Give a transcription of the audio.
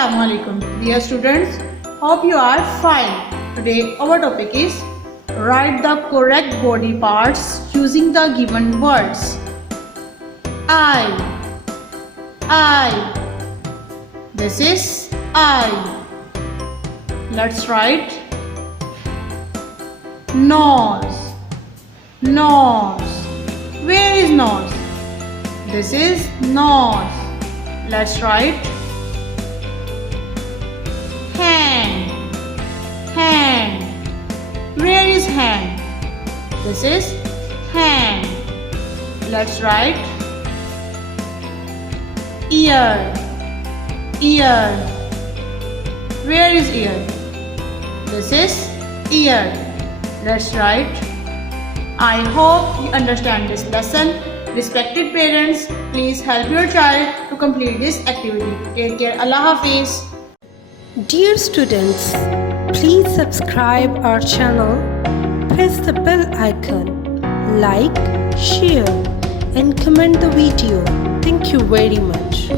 Assalamualaikum, dear students. Hope you are fine. Today our topic is write the correct body parts using the given words. I. This is I. Let's write nose. Where is nose? This is nose. Let's write hand. Where is hand? This is hand. Let's write ear. Where is ear? This is ear. Let's write. I hope you understand this lesson. Respected parents, please help your child to complete this activity. Take care. Allah Hafiz. Dear students, please subscribe our channel, press the bell icon, like, share and comment the video. Thank you very much.